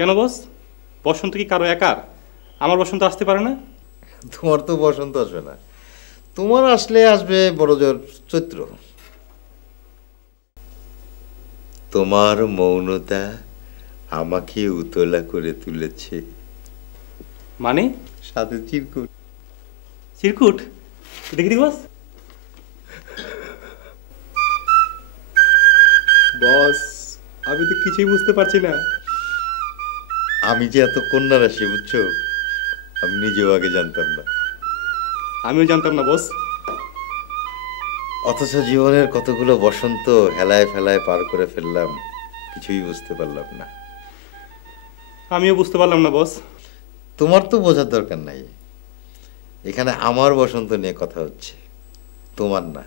কেন বস? বসন্ত কি কারো একার? আমার বসন্ত আসতে পারে না? তোমার তো বসন্ত আসবে না, তোমার আসলে আসবে বড় জোর চৈত্র। তোমার মৌনতা আমাকে উতলা করে তুলেছে। মানে? সাথে চিরকুট। চিরকুট? দেখি দেখি বস। বস, আমি তো কিছুই বুঝতে পারছি না। আমি যে এত কন্যা রাশি বুঝছো, আমি নিজেও আগে জানতাম না। আমিও জানতাম না বস। অথচ জীবনের কতগুলো বসন্ত হেলায় ফেলায় পার করে ফেললাম, কিছুই বুঝতে পারলাম না। আমিও বুঝতে পারলাম না বস। তোমার তো বোঝার দরকার নাই, এখানে আমার বসন্ত নিয়ে কথা হচ্ছে, তোমার না।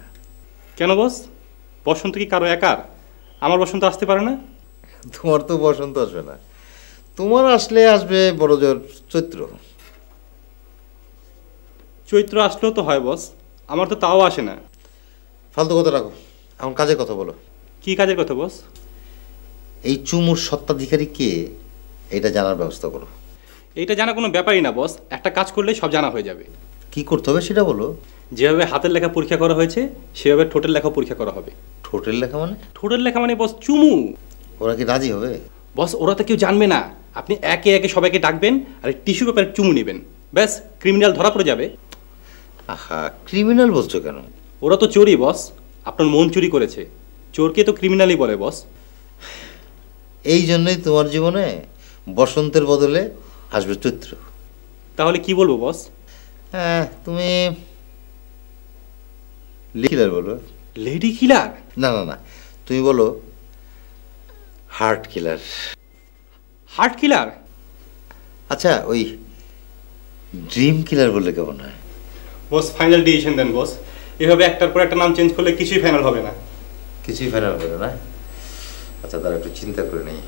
কেন বস? বসন্ত কি কারো একার? আমার বসন্ত আসতে পারে না? তোমার তো বসন্ত আসবে না, তোমার আসলে আসবে বড় জোর চৈত্র। চৈত্র আসলেও তো হয় বস, আমার তো তাও আসে না। ফালতু কথা রাখো, এখন কাজের কথা বলো। কি কাজের কথা বস? এই চুমুর সত্ত্বাধিকারী কে, এটা জানার ব্যবস্থা করো। এইটা জানা কোনো ব্যাপারই না বস, একটা কাজ করলেই সব জানা হয়ে যাবে। কি করতে হবে সেটা বলো। যেভাবে হাতের লেখা পরীক্ষা করা হয়েছে সেভাবে ঠোঁটের লেখা পরীক্ষা করা হবে। ঠোঁটের লেখা মানে? ঠোঁটের লেখা মানে বস চুমু। ওরা কি রাজি হবে? বস ওরা তো কেউ জানবে না, আপনি একে একে সবাইকে ডাকবেন আর টিস্যু পেপারে চুমু নেবেন, ব্যাস ক্রিমিনাল ধরা পড়ে যাবে। আহা, ক্রিমিনাল বলছো কেন? ওরা তো চোরই বস, আপনার মন চুরি করেছে, চোরকে তো ক্রিমিনালই বলে বস। এই জন্যই তোমার জীবনে বসন্তের বদলে আসবে চৈত্র। তাহলে কি বলবো বস? হ্যাঁ, তুমি কিলার বলো। Lady killer? না না না, তুমি বলো হার্ট কিলার। হার্ট কিলার? আচ্ছা, ওই ড্রিম কিলার বললে কেমন হয়? বস ফাইনাল ডিসিশন দেন বস, এভাবে একটার পর একটা নাম চেঞ্জ করলে কিছুই ফাইনাল হবে না। কিছুই ফাইনাল হবে না? আচ্ছা, তারা একটু চিন্তা করে নেই।